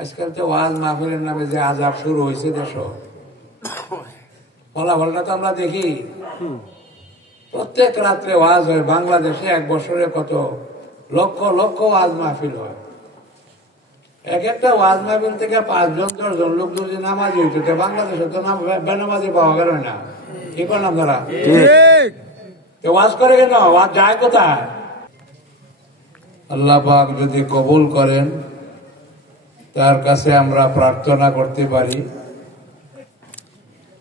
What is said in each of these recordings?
আজকাল তো ওয়াজ মাহফিলের নামে যে আজাব শুরু হয়েছে দেশ, ফলাফলটা তো আমরা দেখি। প্রত্যেক রাত্রে ওয়াজ হয় বাংলাদেশে, এক বছরে কত লক্ষ লক্ষ ওয়াজ মাহফিল হয়। এক একটা ওয়াজ মাহফিল থেকে 5 জন 10 জন লোক যদি নামাজি হইতো, বাংলাদেশে তো বেনামাজি পাওয়া গেল না। কি করেন আপনারা? ওয়াজ করে কেন? ওয়াজ যায় কোথায়? আল্লাহ পাক যদি কবুল করেন, তার কাছে আমরা প্রার্থনা করতে পারি,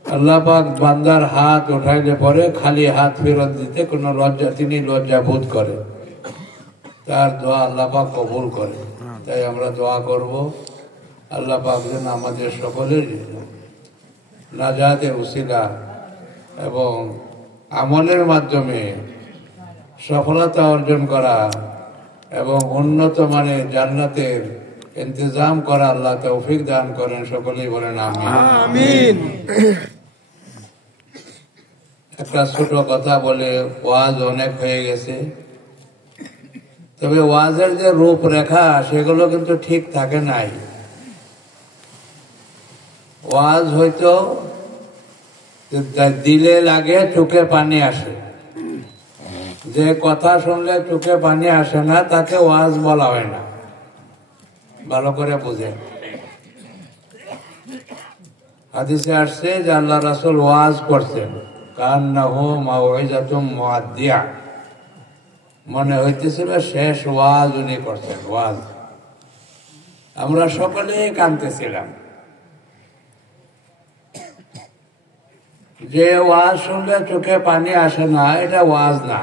আল্লাহ পাক বান্দার হাত উঠাইলে পরে খালি হাত ফেরত দিতে কোনো লজ্জা, তিনি লজ্জা বোধ করেন। তার দোয়া আল্লাহ পাক কবুল করে। তাই আমরা দোয়া করব, আল্লাহ পাক যেন আমাদের সকলের নাজাতে উসিলা এবং আমলের মাধ্যমে সফলতা অর্জন করা এবং উন্নত মানের জান্নাতের ইন্তজাম করা আল্লাহ তৌফিক দান করেন। সকলেই বলেন আমিন। একটা ছোট কথা বলে, ওয়াজ অনেক হয়ে গেছে, তবে ওয়াজের যে রূপরেখা সেগুলো কিন্তু ঠিক থাকে নাই। ওয়াজ হয়তো দিলে লাগে, চোখে পানি আসে। যে কথা শুনলে চোখে পানি আসে না, তাকে ওয়াজ বলা হয় না। ভালো করে বুঝেন। হাদিসে আসছে যে আল্লাহ রাসূল ওয়াজ করছেন, কান্নাহু মাউইজাতুম মুআদ্দিয়া, মনে হইতেছিল শেষ ওয়াজ উনি করছেন। ওয়াজ আমরা সকলেই কাঁদতেছিলাম। যে ওয়াজ শুনলে চোখে পানি আসে না, এটা ওয়াজ না,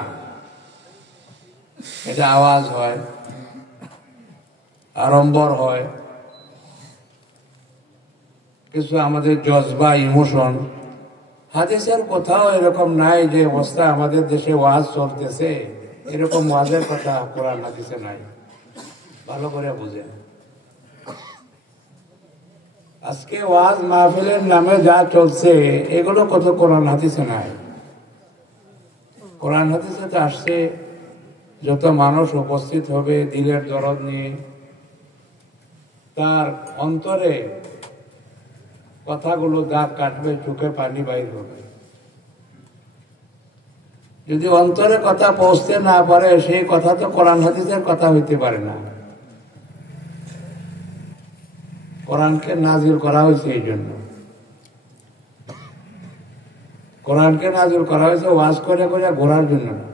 এটা আওয়াজ হয়, আড়ম্বর হয়, কিছু আমাদের জজবা, ইমোশন। হাদিসের কোথাও এরকম নাই যে অবস্থা আমাদের দেশে ওয়াজ চলতেছে, এরকম ওয়াজের কথা কোরআন হাদিসে নাই। ভালো করে বুঝেন। আজকে ওয়াজ মাহফিলের নামে যা চলছে, এগুলো কত কোরআন হাদিসে নাই। কোরআন হাদিসে তো আসছে, যত মানুষ উপস্থিত হবে দিলের দরদ নিয়ে, তার অন্তরে কথাগুলো দাগ কাটবে, চোখে পানি বাইর হবে। যদি অন্তরে কথা পৌঁছতে না পারে, সেই কথা তো কোরআন হাদিসের কথা হইতে পারে না। কোরআনকে নাজিল করা হয়েছে এই জন্য, কোরআনকে নাজিল করা হয়েছে ওয়াজ করে করে ঘোরার জন্য না,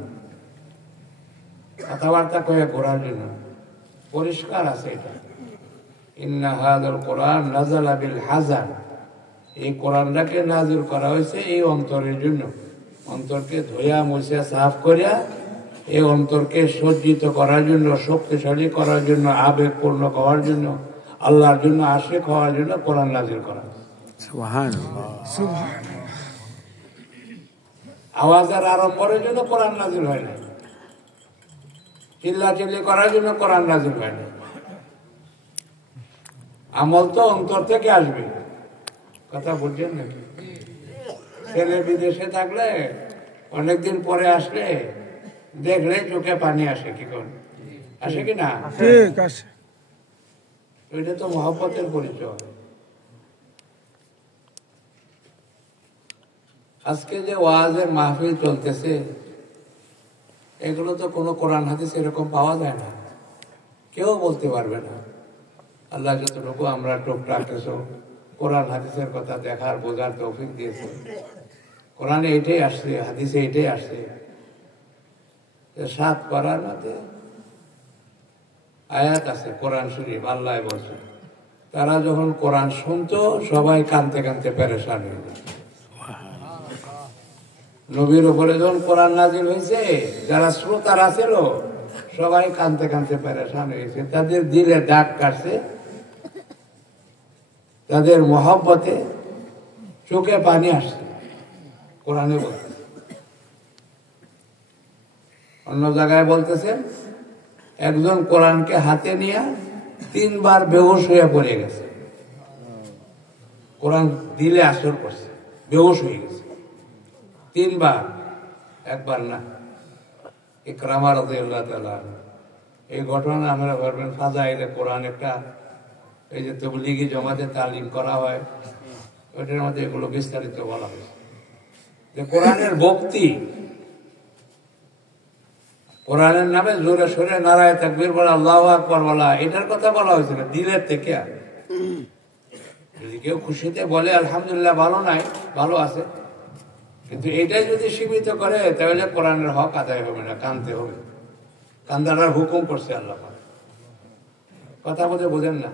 কথাবার্তা করে ঘোরার জন্য। পরিষ্কার আছে এটা, ইন্না হাযাল কোরআন নাযালা বিল হাযান, এই কোরআনটাকে নাজিল করা হয়েছে এই অন্তরের জন্য। অন্তরকে ধোয়া মুছা সাফ করিয়া এই অন্তরকে সজ্জিত করার জন্য, শক্তিশালী করার জন্য, আবেগপূর্ণ হওয়ার জন্য, আল্লাহর জন্য আশিক হওয়ার জন্য কোরআন নাজিল করা। আওয়াজের আড়ম্বরের জন্য কোরআন নাজিল হয় না, চিল্লাচিল্লি করার জন্য কোরআন নাজিল হয় না। আমল তো অন্তর থেকে আসবে। কথা বলছেন নাকি? ছেলে বিদেশে থাকলে অনেকদিন পরে আসলে দেখলে চোখে পানি আসে, কি করে আসে কি না? ওইটা তো মহব্বতের পরিচয়। আজকে যে ওয়াজের মাহফিল চলতেছে, এগুলো তো কোনো কোরআন হাদিস এরকম পাওয়া যায় না, কেউ বলতে পারবে না। আল্লাহ যতটুকু আমরা টুকটাক কিছু কোরআন হাদিসের কথা দেখার বোঝার তৌফিক দিয়েছে। কোরআনে এটাই আসছে, হাদিসে এটাই আসছে। 7 পারার মধ্যে আয়াত আছে কোরআন শরীফ, আল্লাহ বলছে তারা যখন কোরআন শুনতো সবাই কাঁদতে কাঁদতে পেরেশান হয়ে যেত। নবীর উপরে যখন কোরআন নাজিল হয়েছে, যারা শ্রোতারা ছিল সবাই কাঁদতে কাঁদতে পেরেশান হয়েছে। তাদের দিলে দাগ কাটছে, তাদের মহব্বতে চোখে পানি আসছে। কোরআনে বলছে, অন্য জায়গায় বলতেছে একজন কোরআনকে হাতে নিয়ে 3 বার বেহুশ হয়ে পড়ে গেছে। কোরআন দিলে আসর করছে, বেহুশ হয়ে গেছে 3 বার, একবার না। ইকরামা রাদিয়াল্লাহু তাআলা, এই ঘটনা আমরা ভাববেন ফাজাইলে কোরআন একটা এই যে তবলিগি জমাতে তালিম করা হয়, ওইটার মধ্যে এগুলো বিস্তারিত বলা হয়েছে যে কোরআনের ভক্তি, কোরআনের নামে জোরে সোরে নারায় তাকবীর বলা, আল্লাহু আকবার বলা, এটার কথা বলা হয়েছিল দিলের থেকে। যদি কেউ খুশিতে বলে আলহামদুলিল্লাহ ভালো নাই, ভালো আছে, কিন্তু এটাই যদি সীমিত করে তাহলে কোরআনের হক আদায় হবে না, কানতে হবে। কান্দার হুকুম করছে আল্লাহ। কথা বলতে বোঝেন না?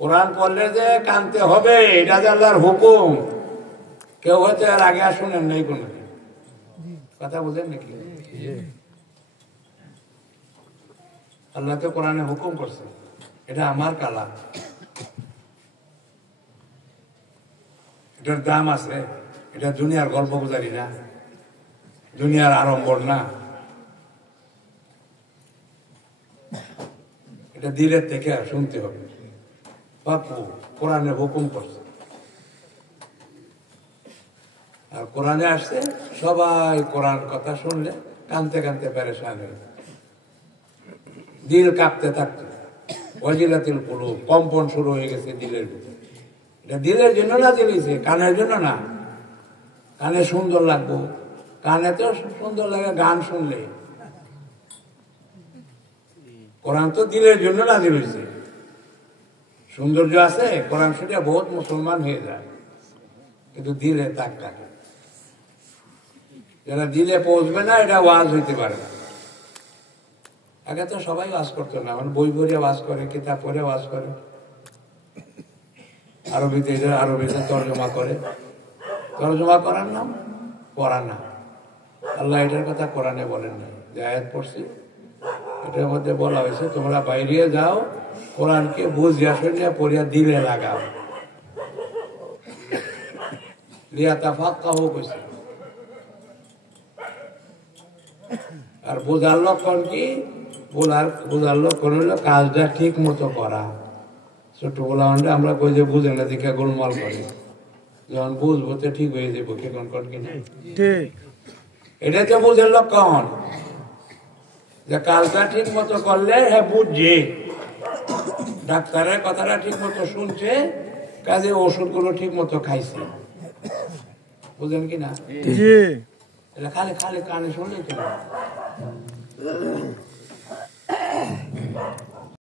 কোরআন পড়লে যে কানতে হবে, এটা যে আল্লাহর হুকুম। কেউ হয়তো এর আগে আর শুনেন নাই কোনো, কথা বোঝেন নাকি? আল্লাহ তো কোরআনে হুকুম করছে, এটা আমার কালাম, এটার দাম আছে। এটা দুনিয়ার গল্প গুজারি না, দুনিয়ার আড়ম্বর না, এটা দিলের থেকে শুনতে হবে। বাপু কোরআনে হুকুম করছে, আর কোরআনে আসছে সবাই কোরআন কথা শুনলে কানতে কানতে পেরেশান হয়ে, দিল কাঁপতে থাকতো, ওয়াজিলাতিল কুলুব, কম্পন শুরু হয়ে গেছে দিলের ভিতরে। এটা দিলের জন্য না দিয়েছে, কানের জন্য না। কানে সুন্দর লাগবো, কানে তো সুন্দর লাগে গান শুনলে। কোরআন তো দিলের জন্য না দিয়েছে। সৌন্দর্য আছে কোরআন শুনে বহুত মুসলমান হয়ে যায়, কিন্তু দিলে তাক থাকে। যারা দিলে পৌঁছবে না, এটা ওয়াজ হইতে পারে না। আগে তো সবাই ওয়াজ করতো না, মানে বই পড়ে ওয়াজ করে, কিতাব পড়ে ওয়াজ করে, আরবিতে তর্জমা করে। তর্জমা করার নাম পড়া না। আল্লাহ এটার কথা কোরআনে বলেন না। যে আয়াত পড়ছি এটার মধ্যে বলা হয়েছে তোমরা বাইরে যাও, কোরআনকে বুঝিয়া শুনিয়া পড়িয়া দিলে লাগাও। লিয়াতাফাক্কাহু কইছে। আর বোঝার লক্ষণ কি? বোঝার লক্ষণ হলো কাজটা ঠিক মতো করা। ছোট বলা আমরা কই যে বুঝে না দেখে গোলমাল করি, যখন বুঝবো তো ঠিক হয়ে যাবো। কি কন কিনা? এটাই তো বুঝের লক্ষণ, যে কাজটা ঠিক মতো করলে হ্যাঁ বুঝছে, ডাক্তারের কথাটা ঠিক মতো শুনছে, কাজে ওষুধগুলো ঠিক মতো খাইছে। বুঝেন কিনা? খালি খালি কানে শুনলে তো